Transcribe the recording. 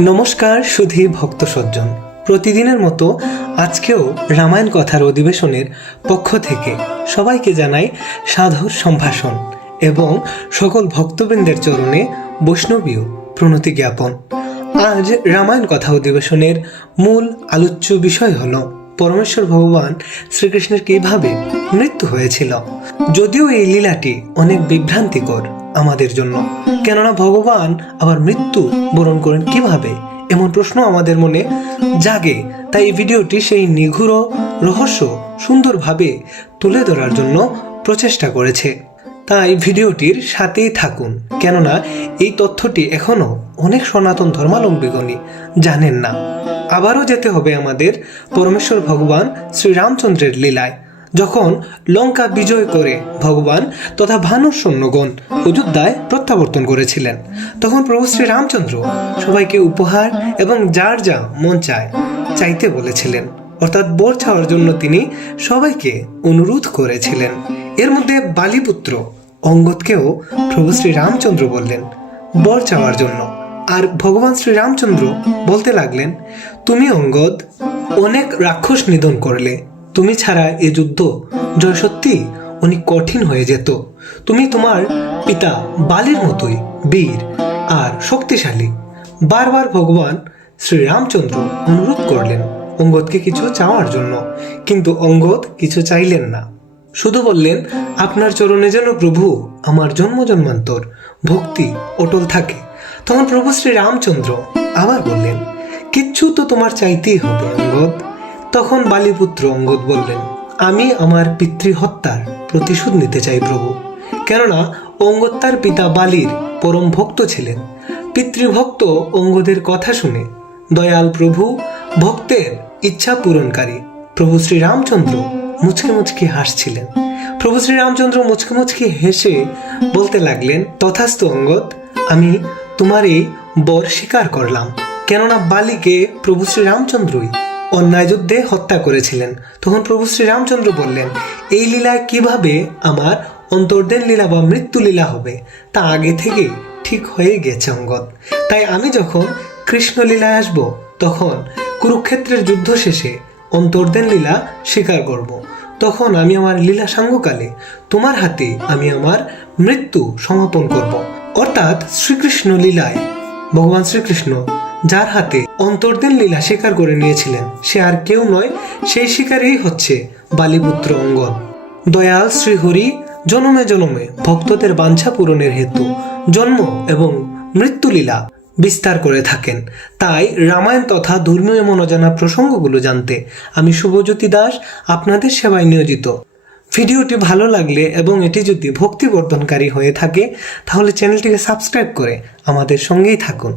নমস্কার সুধী ভক্ত সজ্জন, প্রতিদিনের মতো আজকেও রামায়ণ কথার অধিবেশনের পক্ষ থেকে সবাইকে জানাই সাধুর সম্ভাষণ এবং সকল ভক্তবৃন্দের চরণে বৈষ্ণবীয় প্রণতি জ্ঞাপন। আজ রামায়ণ কথা অধিবেশনের মূল আলোচ্য বিষয় হল পরমেশ্বর ভগবান শ্রীকৃষ্ণের কিভাবে মৃত্যু হয়েছিল। যদিও এই লীলাটি অনেক বিভ্রান্তিকর আমাদের জন্য, কেননা ভগবান আবার মৃত্যু বরণ করেন কিভাবে, এমন প্রশ্ন আমাদের মনে জাগে। তাই এই ভিডিওটি সেই নিগূঢ় রহস্য সুন্দরভাবে তুলে ধরার জন্য প্রচেষ্টা করেছে। তাই ভিডিওটির সাথেই থাকুন, কেননা এই তথ্যটি এখনো অনেক সনাতন ধর্মাবলম্বীগণই জানেন না। আবারও যেতে হবে আমাদের পরমেশ্বর ভগবান শ্রীরামচন্দ্রের লীলায়। যখন লঙ্কা বিজয় করে ভগবান তথা ভানুর সৈন্যগণ অযোধ্যায় প্রত্যাবর্তন করেছিলেন, তখন প্রভু শ্রীরামচন্দ্র সবাইকে উপহার এবং যার যা মন চায় চাইতে বলেছিলেন, অর্থাৎ বর চাওয়ার জন্য তিনি সবাইকে অনুরোধ করেছিলেন। এর মধ্যে বালিপুত্র অঙ্গদকেও প্রভু শ্রীরামচন্দ্র বললেন বর চাওয়ার জন্য। আর ভগবান শ্রীরামচন্দ্র বলতে লাগলেন, তুমি অঙ্গদ অনেক রাক্ষস নিধন করলে, তুমি ছাড়া এ যুদ্ধ জয় সত্যি অনেক কঠিন হয়ে যেত। তুমি তোমার পিতা বালির মতোই বীর আর শক্তিশালী। বারবার ভগবান শ্রীরামচন্দ্র অনুরোধ করলেন অঙ্গদকে কিছু চাওয়ার জন্য, কিন্তু অঙ্গদ কিছু চাইলেন না, শুধু বললেন আপনার চরণে যেন প্রভু আমার জন্ম জন্মান্তর ভক্তি অটল থাকে। তখন প্রভু শ্রীরামচন্দ্র আবার বললেন, কিচ্ছু তো তোমার চাইতেই হবে অঙ্গদ। তখন বালিপুত্র অঙ্গদ বললেন, আমি আমার পিতৃহত্যার প্রতিশোধ নিতে চাই প্রভু, কেননা অঙ্গদ তার পিতা বালির পরম ভক্ত ছিলেন। পিতৃভক্ত অঙ্গদের কথা শুনে দয়াল প্রভু ভক্তের ইচ্ছা পূরণকারী প্রভু শ্রীরামচন্দ্র মুচকে মুচকে হাসছিলেন। প্রভু শ্রীরামচন্দ্র মুচকে মুচকে হেসে বলতে লাগলেন, তথাস্তু অঙ্গদ, আমি তোমার এই বর স্বীকার করলাম। কেননা বালিকে প্রভু শ্রীরামচন্দ্রই অন্যায় যুদ্ধে হত্যা করেছিলেন। তখন প্রভু শ্রীরামচন্দ্র বললেন, এই লীলায় কিভাবে আমার অন্তর্দের লীলা বা মৃত্যু লীলা হবে তা আগে থেকে ঠিক হয়ে গেছে অঙ্গদ। তাই আমি যখন কৃষ্ণ লীলায় আসব, তখন কুরুক্ষেত্রের যুদ্ধ শেষে অন্তর্দের লীলা স্বীকার করব। তখন আমি আমার লীলা সাঙ্গকালে তোমার হাতে আমি আমার মৃত্যু সমাপন করব। অর্থাৎ শ্রীকৃষ্ণ লীলায় ভগবান শ্রীকৃষ্ণ যার হাতে অন্তর্দের লীলা স্বীকার করে নিয়েছিলেন, সে আর কেউ নয়, সেই শিকারেই হচ্ছে বালিপুত্র অঙ্গদ। দয়াল শ্রীহরি জনমে জনমে ভক্তদের বাঞ্ছা পূরণের হেতু জন্ম এবং মৃত্যু লীলা বিস্তার করে থাকেন। তাই রামায়ণ তথা ধর্মীয় এমন অজানা প্রসঙ্গগুলো জানতে আমি শুভজ্যোতি দাস আপনাদের সেবায় নিয়োজিত। ভিডিওটি ভালো লাগলে এবং এটি যদি ভক্তিবর্ধনকারী হয়ে থাকে, তাহলে চ্যানেলটিকে সাবস্ক্রাইব করে আমাদের সঙ্গেই থাকুন।